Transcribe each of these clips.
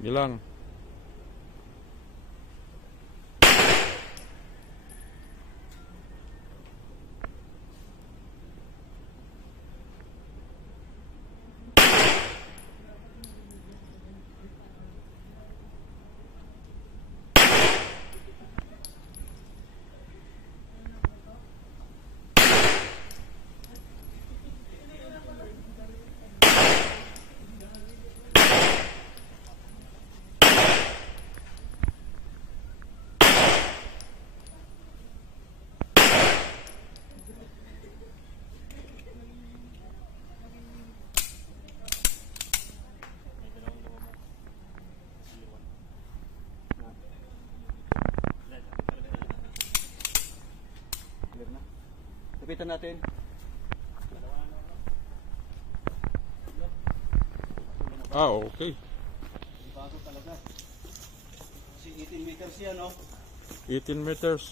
Sige lang. Lapitan natin. Okay. Bago talaga. Kasi 18 meters yan, no? 18 meters.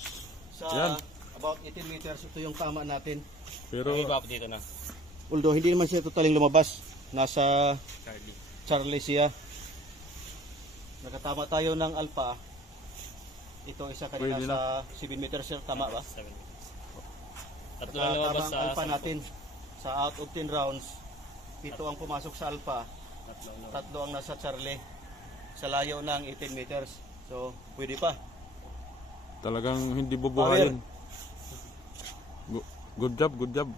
Sa Yan. about 18 meters, ito yung tama natin. Pero iba dito na. Although hindi naman siya totaling lumabas. Nasa Charlie siya. Nakatama tayo ng alpha. Ito isa kanina Pwede sa 7 meters siya. Tama ba? 7 meters. Tatlo lang Tama lumabas ang sa alpha natin. Sa out of 10 rounds, 7 ang pumasok sa alpha. Tatlo ang nasa Charlie. Sa layo ng 18 meters. So, pwede pa. talagang hindi bubuhayin. Good job, good job.